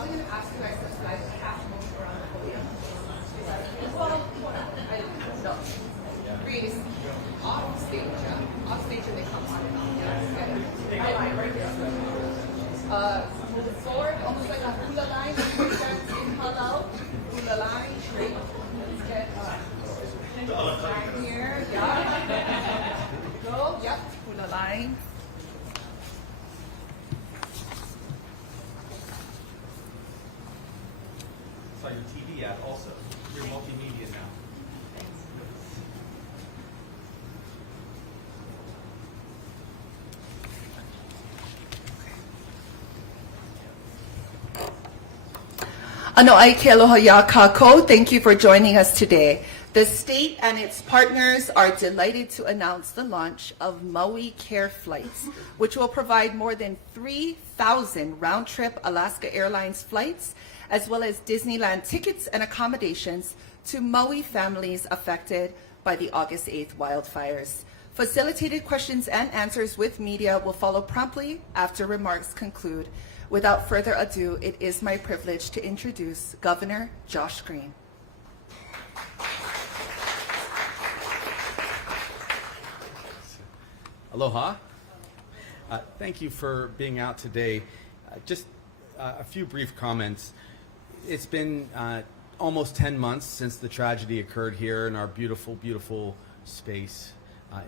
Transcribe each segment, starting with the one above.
probably going to ask you guys to fly half moon around the podium. Well, no. Really, off stage, yeah? Off stage and they come on and on, yeah? I right here. Move it forward, almost like a hula line. Inhale out, hula line, straight. Let's get here, yeah. Go, yep, hula line. Saw your TV ad also. You're multimedia now. Ano ai ke aloha ya kākou. Thank you for joining us today. The state and its partners are delighted to announce the launch of Maui CARE Flights, which will provide more than 3,000 round-trip Alaska Airlines flights, as well as Disneyland tickets and accommodations to Maui families affected by the August 8th wildfires. Facilitated questions and answers with media will follow promptly after remarks conclude. Without further ado, it is my privilege to introduce Governor Josh Green. Aloha. Thank you for being out today. Just a few brief comments. It's been almost 10 months since the tragedy occurred here in our beautiful, beautiful space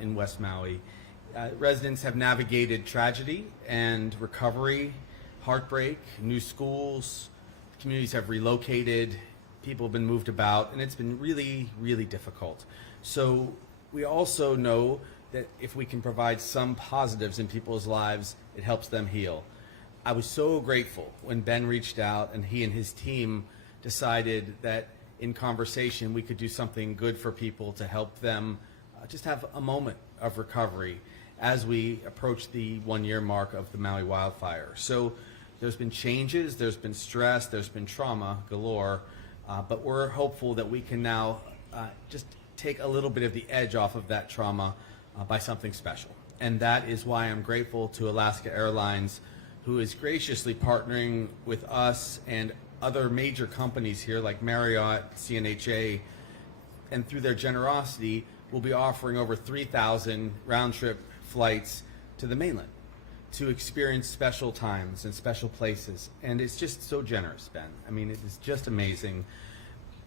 in West Maui. Residents have navigated tragedy and recovery, heartbreak, new schools, communities have relocated, people have been moved about, and it's been really, really difficult. So we also know that if we can provide some positives in people's lives, it helps them heal. I was so grateful when Ben reached out and he and his team decided that in conversation we could do something good for people to help them just have a moment of recovery as we approach the 1-year mark of the Maui wildfire. So there's been changes, there's been stress, there's been trauma galore, but we're hopeful that we can now just take a little bit of the edge off of that trauma by something special. And that is why I'm grateful to Alaska Airlines, who is graciously partnering with us and other major companies here like Marriott, CNHA, and through their generosity, will be offering over 3,000 round-trip flights to the mainland to experience special times and special places. And it's just so generous, Ben. I mean, it is just amazing.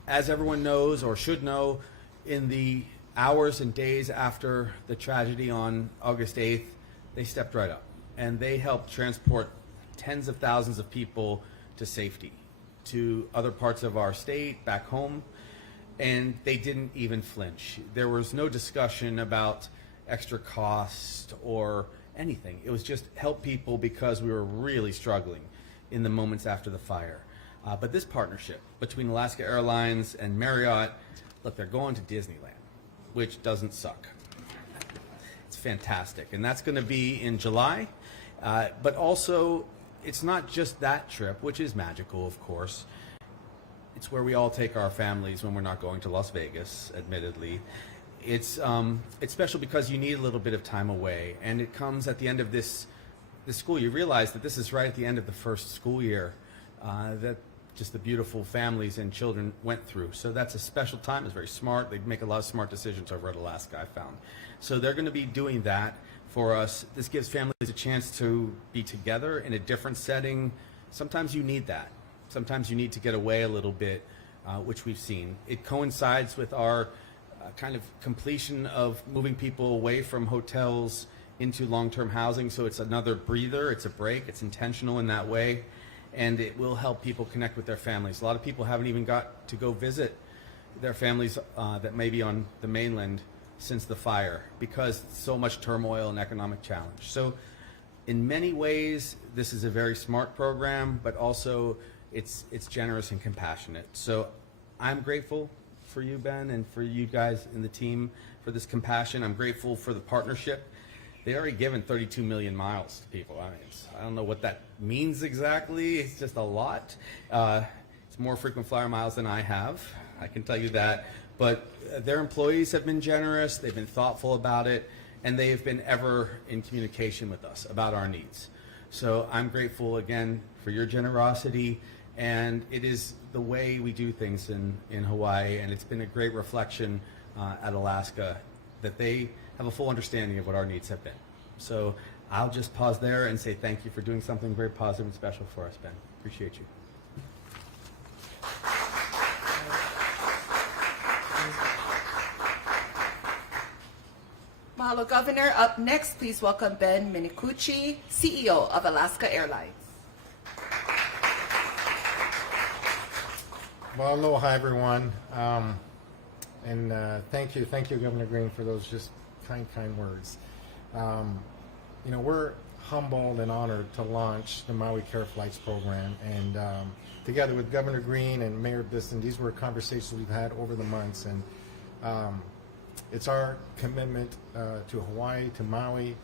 As everyone knows or should know, in the hours and days after the tragedy on August 8th, they stepped right up and they helped transport tens of thousands of people to safety, to other parts of our state, back home, and they didn't even flinch. There was no discussion about extra cost or anything. It was just help people because we were really struggling in the moments after the fire. But this partnership between Alaska Airlines and Marriott, look, they're going to Disneyland, which doesn't suck. It's fantastic, and that's going to be in July. But also, it's not just that trip, which is magical, of course. It's where we all take our families when we're not going to Las Vegas, admittedly. It's special because you need a little bit of time away, and it comes at the end of this school. You realize that this is right at the end of the first school year that just the beautiful families and children went through. So that's a special time. It's very smart. They make a lot of smart decisions over at Alaska, I found. So they're going to be doing that for us. This gives families a chance to be together in a different setting. Sometimes you need that. Sometimes you need to get away a little bit, which we've seen. It coincides with our kind of completion of moving people away from hotels into long-term housing. So it's another breather, it's a break, it's intentional in that way, and it will help people connect with their families. A lot of people haven't even got to go visit their families that may be on the mainland since the fire because so much turmoil and economic challenge. So in many ways, this is a very smart program, but also it's generous and compassionate. So I'm grateful for you, Ben, and for you guys in the team for this compassion. I'm grateful for the partnership. They already given 32 million miles to people. I mean, I don't know what that means exactly. It's just a lot. It's more frequent flyer miles than I have, I can tell you that. But their employees have been generous, they've been thoughtful about it, and they have been ever in communication with us about our needs. So I'm grateful again for your generosity And it is the way we do things in Hawaii, and it's been a great reflection at Alaska that they have a full understanding of what our needs have been. So I'll just pause there and say thank you for doing something very positive and special for us, Ben. Appreciate you. Mahalo, Governor. Up next, please welcome Ben Minicucci, CEO of Alaska Airlines. Well, aloha, everyone. And thank you, Governor Green, for those just kind words. You know, we're humbled and honored to launch the Maui CARE Flights program. And together with Governor Green and Mayor Bisson, these were conversations we've had over the months. And it's our commitment to Hawaii, to Maui,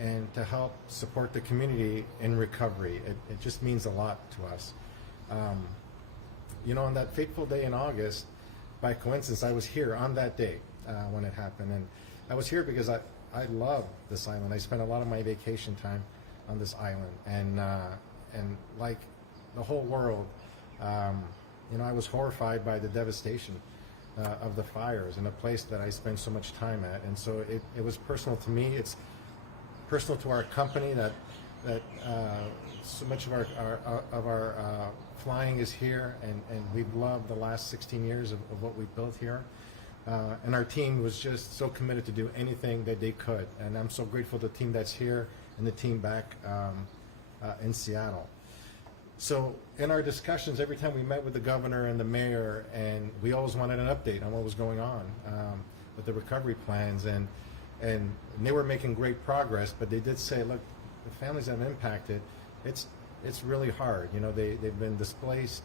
and to help support the community in recovery. It just means a lot to us. You know, on that fateful day in August, by coincidence, I was here on that day when it happened. And I was here because I love this island. I spent a lot of my vacation time on this island. And like the whole world, you know, I was horrified by the devastation of the fires in a place that I spend so much time at. And so it was personal to me. It's personal to our company that so much of our flying is here, and we've loved the last 16 years of what we've built here. And our team was just so committed to do anything that they could. And I'm so grateful to the team that's here and the team back in Seattle. So in our discussions, every time we met with the governor and the mayor, and we always wanted an update on what was going on with the recovery plans. And they were making great progress, but they did say, look, the families that have impacted, it's really hard. You know, they've been displaced.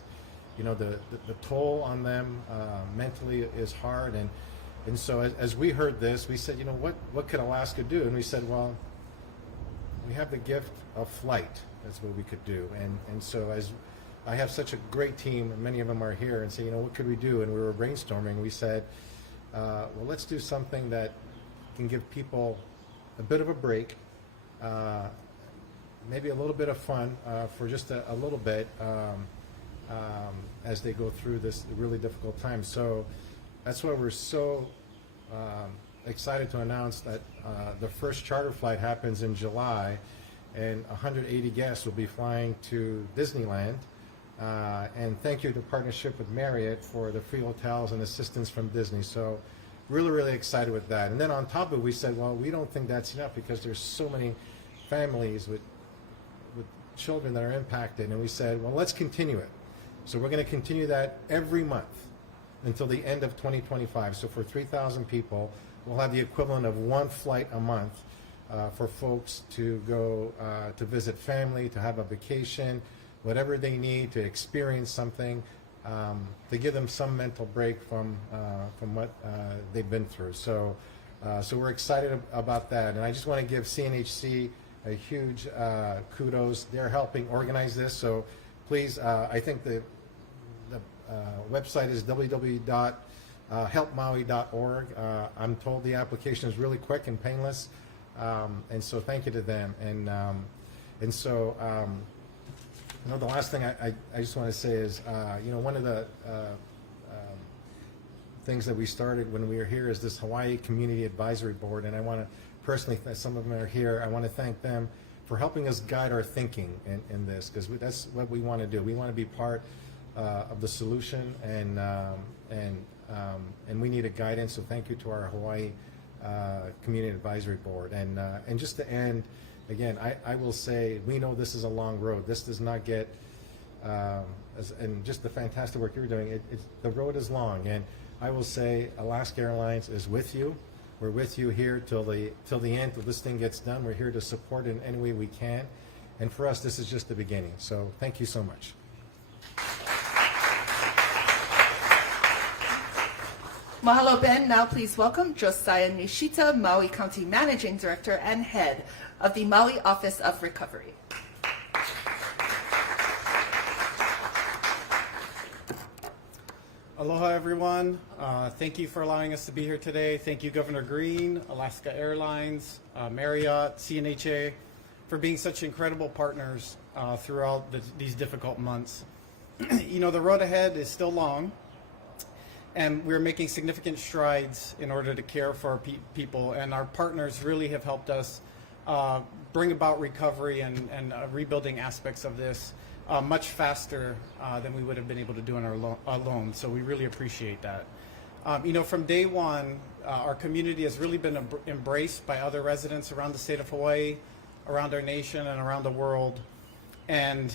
You know, the toll on them mentally is hard. And so as we heard this, we said, you know, what could Alaska do? And we said, well, we have the gift of flight. That's what we could do. And so as I have such a great team, and many of them are here, and say, you know, what could we do? And we were brainstorming. We said, well, let's do something that can give people a bit of a break, maybe a little bit of fun for just a little bit as they go through this really difficult time. So that's why we're so excited to announce that the first charter flight happens in July, and 180 guests will be flying to Disneyland. And thank you to partnership with Marriott for the free hotels and assistance from Disney. So really excited with that. And then on top of it, we said, well, we don't think that's enough because there's so many families with children that are impacted. And we said, well, let's continue it. So we're going to continue that every month until the end of 2025. So for 3,000 people, we'll have the equivalent of one flight a month for folks to go to visit family, to have a vacation, whatever they need, to experience something, to give them some mental break from what they've been through. So we're excited about that. And I just want to give CNHC a huge kudos. They're helping organize this. So please, I think the website is www.helpmaui.org. I'm told the application is really quick and painless. And so thank you to them. And so, you know, the last thing I just want to say is, you know, one of the things that we started when we were here is this Hawaii Community Advisory Board. And I want to personally, some of them are here, I want to thank them for helping us guide our thinking in this, because that's what we want to do. We want to be part of the solution, and we need a guidance. So thank you to our Hawaii Community Advisory Board. And just to end, again, I will say, we know this is a long road. This does not get, and just the fantastic work you're doing, the road is long. And I will say, Alaska Airlines is with you. We're with you here till the end, till this thing gets done. We're here to support in any way we can. And for us, this is just the beginning. So thank you so much. Mahalo, Ben. Now please welcome Josiah Nishita, Maui County Managing Director and Head of the Maui Office of Recovery. Aloha, everyone. Thank you for allowing us to be here today. Thank you, Governor Green, Alaska Airlines, Marriott, CNHA, for being such incredible partners throughout these difficult months. The road ahead is still long, and we're making significant strides in order to care for our people, and our partners really have helped us bring about recovery and rebuilding aspects of this much faster than we would have been able to do on our alone. So we really appreciate that. From day one, our community has really been embraced by other residents around the state of Hawaii, around our nation, and around the world. And,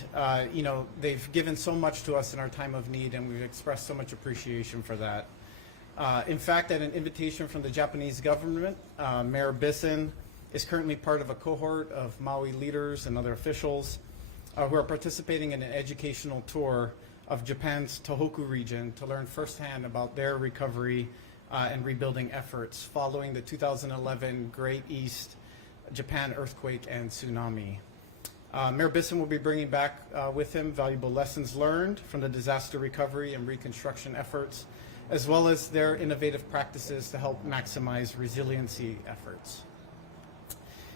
they've given so much to us in our time of need, and we've expressed so much appreciation for that. In fact, at an invitation from the Japanese government, Mayor Bisson is currently part of a cohort of Maui leaders and other officials who are participating in an educational tour of Japan's Tohoku region to learn firsthand about their recovery and rebuilding efforts following the 2011 Great East Japan earthquake and tsunami. Mayor Bisson will be bringing back with him valuable lessons learned from the disaster recovery and reconstruction efforts, as well as their innovative practices to help maximize resiliency efforts.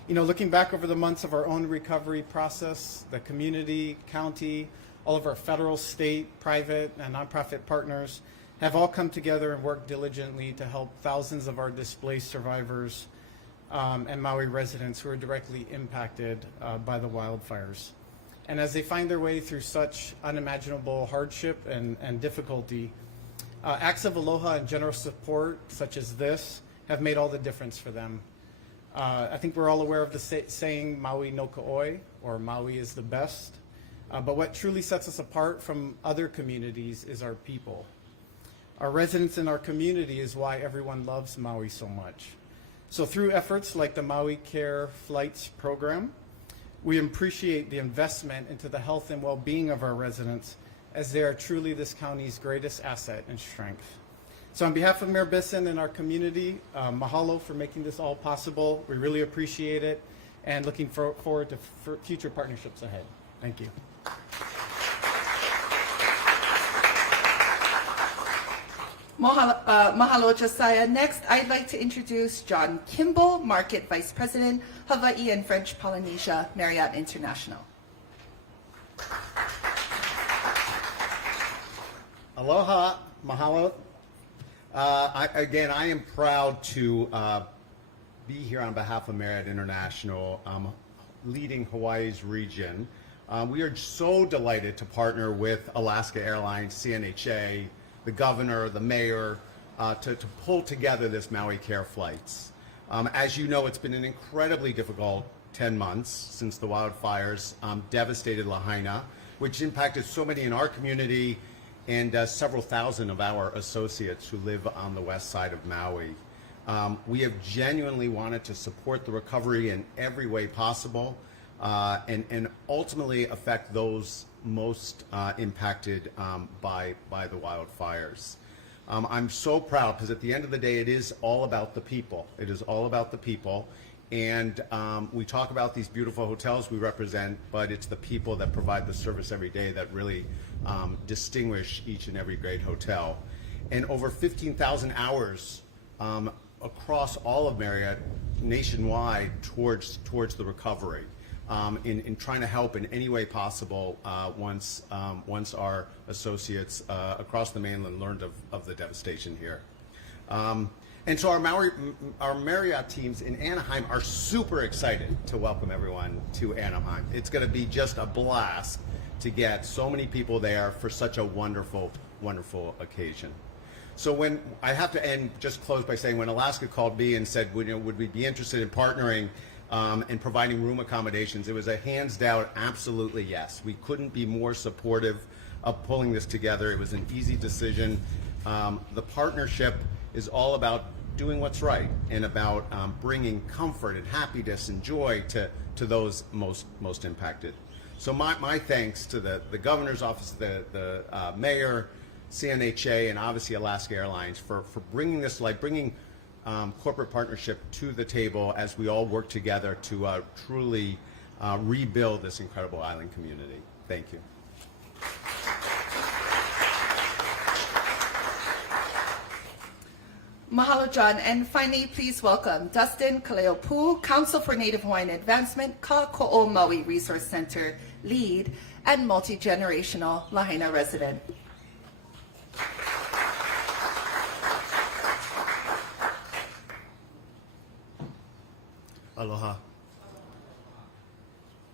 Looking back over the months of our own recovery process, the community, county, all of our federal, state, private, and nonprofit partners have all come together and worked diligently to help thousands of our displaced survivors and Maui residents who are directly impacted by the wildfires. And as they find their way through such unimaginable hardship and difficulty, acts of aloha and generous support such as this have made all the difference for them. I think we're all aware of the saying Maui no ka'oi, or Maui is the best. But what truly sets us apart from other communities is our people. Our residents in our community is why everyone loves Maui so much. So through efforts like the Maui CARE Flights program, we appreciate the investment into the health and well-being of our residents, as they are truly this county's greatest asset and strength. So on behalf of Mayor Bisson and our community, mahalo for making this all possible. We really appreciate it, and looking forward to future partnerships ahead. Thank you. Mahalo, Josiah. Next, I'd like to introduce John Kimball, Market Vice President, Hawaii and French Polynesia, Marriott International. Aloha, mahalo. I am proud to be here on behalf of Marriott International, leading Hawaii's region. We are so delighted to partner with Alaska Airlines, CNHA, the governor, the mayor, to pull together this Maui CARE Flights. As you know, it's been an incredibly difficult 10 months since the wildfires devastated Lahaina, which impacted so many in our community and several thousand of our associates who live on the west side of Maui. We have genuinely wanted to support the recovery in every way possible and ultimately affect those most impacted by the wildfires. I'm so proud because at the end of the day, it is all about the people. It is all about the people. And we talk about these beautiful hotels we represent, but it's the people that provide the service every day that really distinguish each and every great hotel. And over 15,000 hours across all of Marriott nationwide towards the recovery. In trying to help in any way possible once our associates across the mainland learned of the devastation here. And so our Marriott teams in Anaheim are super excited to welcome everyone to Anaheim. It's going to be just a blast to get so many people there for such a wonderful, wonderful occasion. So when I have to just close by saying when Alaska called me and said, would we be interested in partnering and providing room accommodations, it was a hands down absolutely yes. We couldn't be more supportive of pulling this together. It was an easy decision. The partnership is all about doing what's right and about bringing comfort and happiness and joy to those most impacted. So my thanks to the governor's office, the mayor, CNHA, and obviously Alaska Airlines for bringing this bringing corporate partnership to the table as we all work together to truly rebuild this incredible island community. Thank you. Mahalo, John. And finally, please welcome Dustin Kaleopu, Council for Native Hawaiian Advancement, Ka'ako'o Maui Resource Center lead and multi-generational Lahaina resident. Aloha.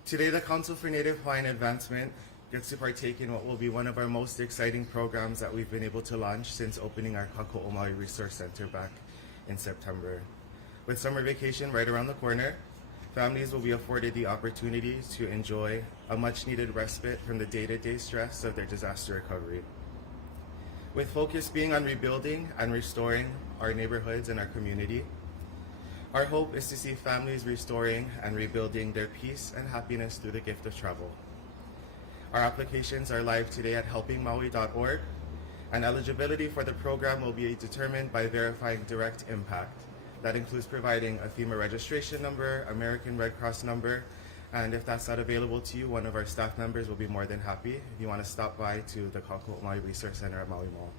Today, the Council for Native Hawaiian Advancement gets to partake in what will be one of our most exciting programs that we've been able to launch since opening our Ka'ako'o Maui Resource Center back in September. With summer vacation right around the corner, families will be afforded the opportunity to enjoy a much-needed respite from the day-to-day stress of their disaster recovery. With focus being on rebuilding and restoring our neighborhoods and our community, our hope is to see families restoring and rebuilding their peace and happiness through the gift of travel. Our applications are live today at helpingmaui.org, and eligibility for the program will be determined by verifying direct impact. That includes providing a FEMA registration number, American Red Cross number, and if that's not available to you, one of our staff members will be more than happy if you want to stop by to the Ka'ako'o Maui Resource Center at Maui Mall.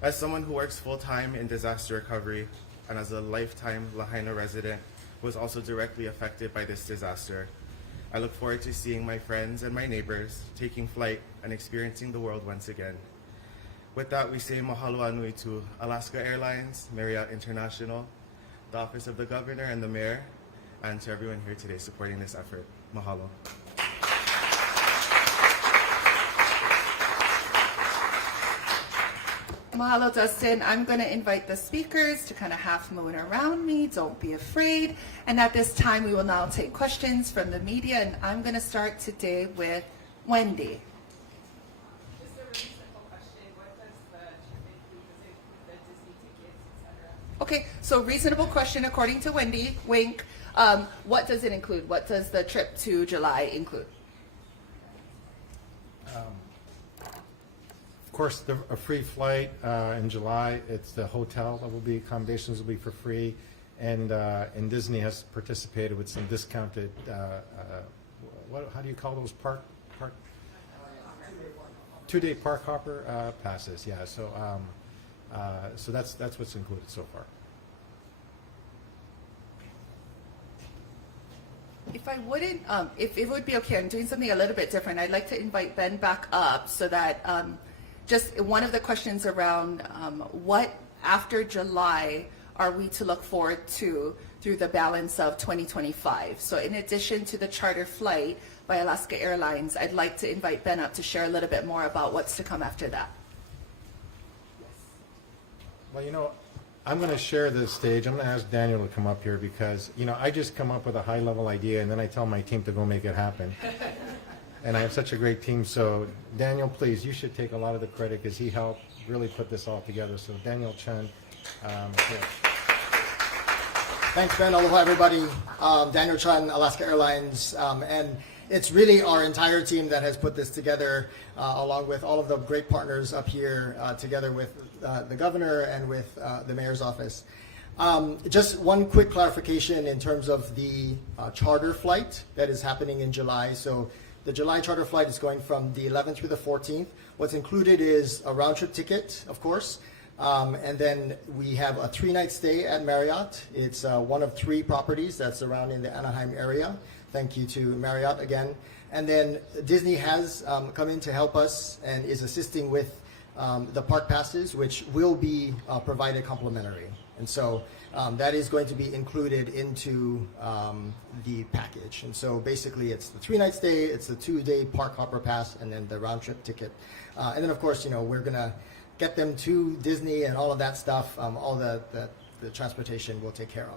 As someone who works full-time in disaster recovery, and as a lifetime Lahaina resident who was also directly affected by this disaster, I look forward to seeing my friends and my neighbors taking flight and experiencing the world once again. With that, we say mahalo anui to Alaska Airlines, Marriott International, the Office of the Governor and the Mayor, and to everyone here today supporting this effort. Mahalo. Mahalo, Dustin. I'm going to invite the speakers to kind of half moon around me. Don't be afraid. And at this time, we will now take questions from the media. And I'm going to start today with Wendy. Just a really simple question. What does the trip include? Does it include the Disney tickets, etc.? Okay, so reasonable question according to Wendy. Wink. What does it include? What does the trip to July include? Of course, a free flight in July. It's the hotel that will be, accommodations will be for free, and Disney has participated with some discounted. How do you call those park? 2-day park hopper passes. Yeah. So so that's what's included so far. If I wouldn't, if it would be okay, I'm doing something a little bit different. I'd like to invite Ben back up so that just one of the questions around what after July are we to look forward to through the balance of 2025. So in addition to the charter flight by Alaska Airlines, I'd like to invite Ben up to share a little bit more about what's to come after that. Well, I'm going to share this stage. I'm going to ask Daniel to come up here because, I just come up with a high-level idea, and then I tell my team to go make it happen. And I have such a great team. So, Daniel, please, you should take a lot of the credit because he helped really put this all together. So, Daniel Chen. Yeah. Thanks, Ben. Aloha, everybody. Daniel Chen, Alaska Airlines. And it's really our entire team that has put this together, along with all of the great partners up here, together with the governor and with the mayor's office. Just one quick clarification in terms of the charter flight that is happening in July. So the July charter flight is going from the 11th through the 14th. What's included is a round-trip ticket, of course, and then we have a 3-night stay at Marriott. It's one of 3 properties that's around in the Anaheim area. Thank you to Marriott again. And then Disney has come in to help us and is assisting with the park passes, which will be provided complimentary. And so that is going to be included into the package. And so basically it's the 3-night stay, it's the 2-day park hopper pass, and then the round trip ticket. And then of course, we're gonna get them to Disney and all of that stuff, all the transportation we'll take care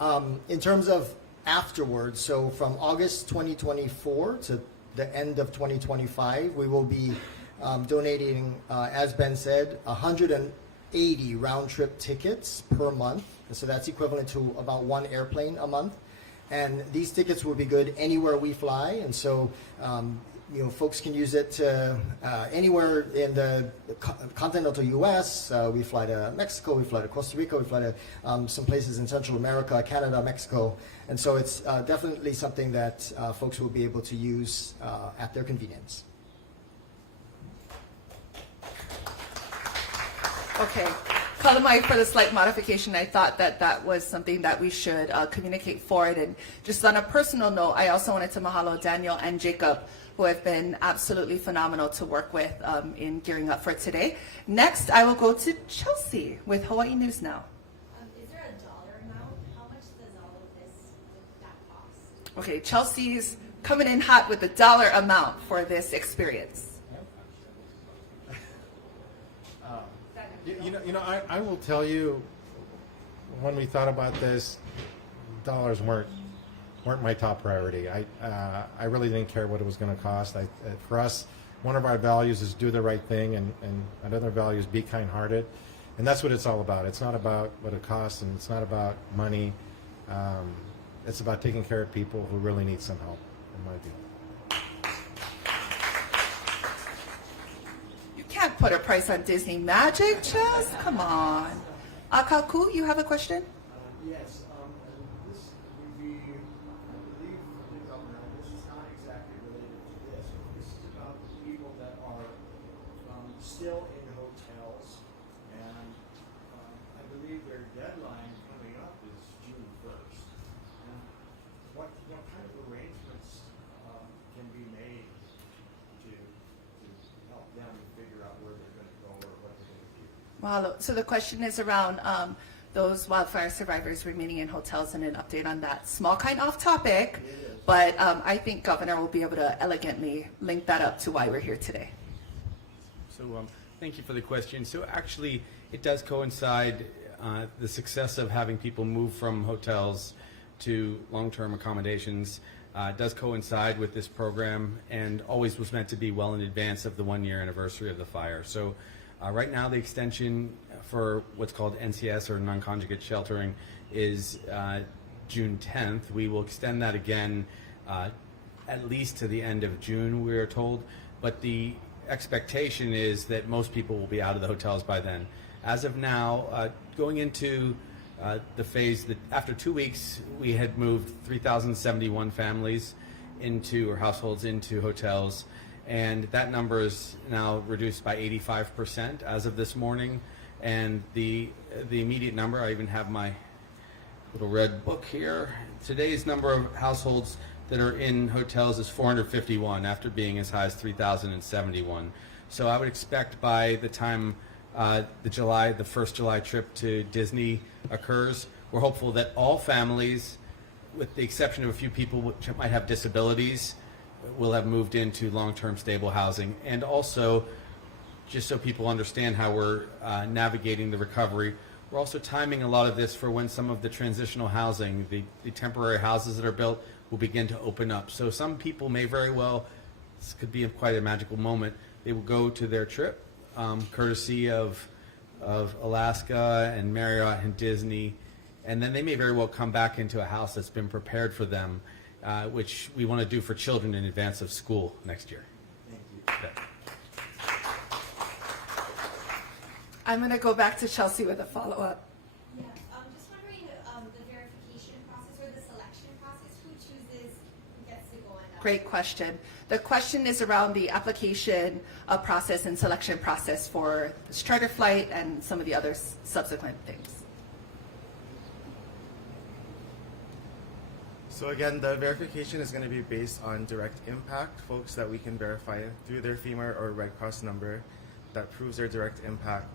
of. In terms of afterwards, so from August 2024 to the end of 2025, we will be donating, as Ben said, 180 round-trip tickets per month. And so that's equivalent to about 1 airplane a month. And these tickets will be good anywhere we fly. And so, folks can use it anywhere in the continental U.S. We fly to Mexico, we fly to Costa Rica, we fly to some places in Central America, Canada, Mexico. And so it's definitely something that folks will be able to use at their convenience. Okay, Kalamai, for the slight modification, I thought that that was something that we should communicate forward. And just on a personal note, I also wanted to mahalo Daniel and Jacob, who have been absolutely phenomenal to work with in gearing up for today. Next, I will go to Chelsea with Hawaii News Now. Is there a dollar amount? How much does all of this would that cost? Okay, Chelsea's coming in hot with the dollar amount for this experience. I will tell you, when we thought about this, dollars weren't my top priority. I really didn't care what it was going to cost. For us, one of our values is do the right thing, and another value is be kind-hearted, and that's what it's all about. It's not about what it costs, and it's not about money. It's about taking care of people who really need some help, in my view. You can't put a price on Disney Magic, Chels. Come on. Akaku, you have a question? Yes, and this would be, I believe, from the governor, this is not exactly related to this. This is about the people that are still in hotels, and I believe their deadline coming up is June 1st. And what kind of arrangements can be made to help them figure out where they're going to go or what they're going to do? Mahalo. So the question is around those wildfire survivors remaining in hotels and an update on that. Small kind off topic, but I think Governor will be able to elegantly link that up to why we're here today. So thank you for the question. So actually, it does coincide, the success of having people move from hotels to long-term accommodations does coincide with this program, and always was meant to be well in advance of the one-year anniversary of the fire. So right now, the extension for what's called NCS, or non-conjugate sheltering, is June 10th. We will extend that again at least to the end of June, we are told. But the expectation is that most people will be out of the hotels by then. As of now, going into the phase that after 2 weeks, we had moved 3,071 families into, or households into hotels. And that number is now reduced by 85% as of this morning. And the immediate number, I even have my little red book here. Today's number of households that are in hotels is 451, after being as high as 3,071. So I would expect by the time the first July trip to Disney occurs, we're hopeful that all families, with the exception of a few people which might have disabilities, will have moved into long-term stable housing. And also, just so people understand how we're navigating the recovery, we're also timing a lot of this for when some of the transitional housing, the temporary houses that are built, will begin to open up. So some people may very well, this could be quite a magical moment, they will go to their trip, courtesy of Alaska and Marriott and Disney, and then they may very well come back into a house that's been prepared for them, which we want to do for children in advance of school next year. Thank you. Okay. I'm going to go back to Chelsea with a follow-up. Yeah, just wondering the verification process or the selection process. Who chooses who gets to go on that? Great question. The question is around the application process and selection process for this charter flight and some of the other subsequent things. So again, the verification is going to be based on direct impact, folks that we can verify through their FEMA or Red Cross number that proves their direct impact.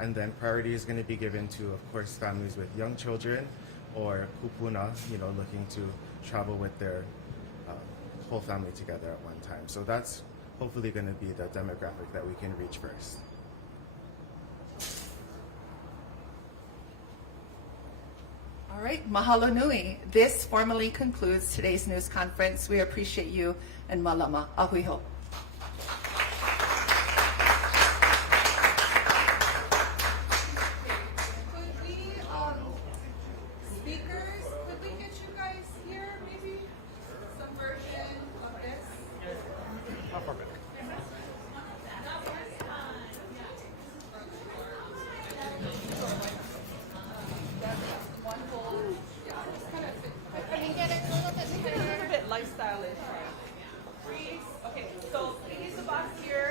And then priority is going to be given to, of course, families with young children or kupuna, looking to travel with their whole family together at one time. So that's hopefully going to be the demographic that we can reach first. All right, mahalo nui. This formally concludes today's news conference. We appreciate you, and malama. Ahuiho. Could we, speakers, could we get you guys here, maybe? Some version of this? One whole, just kind of, I mean, get it a little bit lifestyle-ish. Freeze. Okay, so please the box here.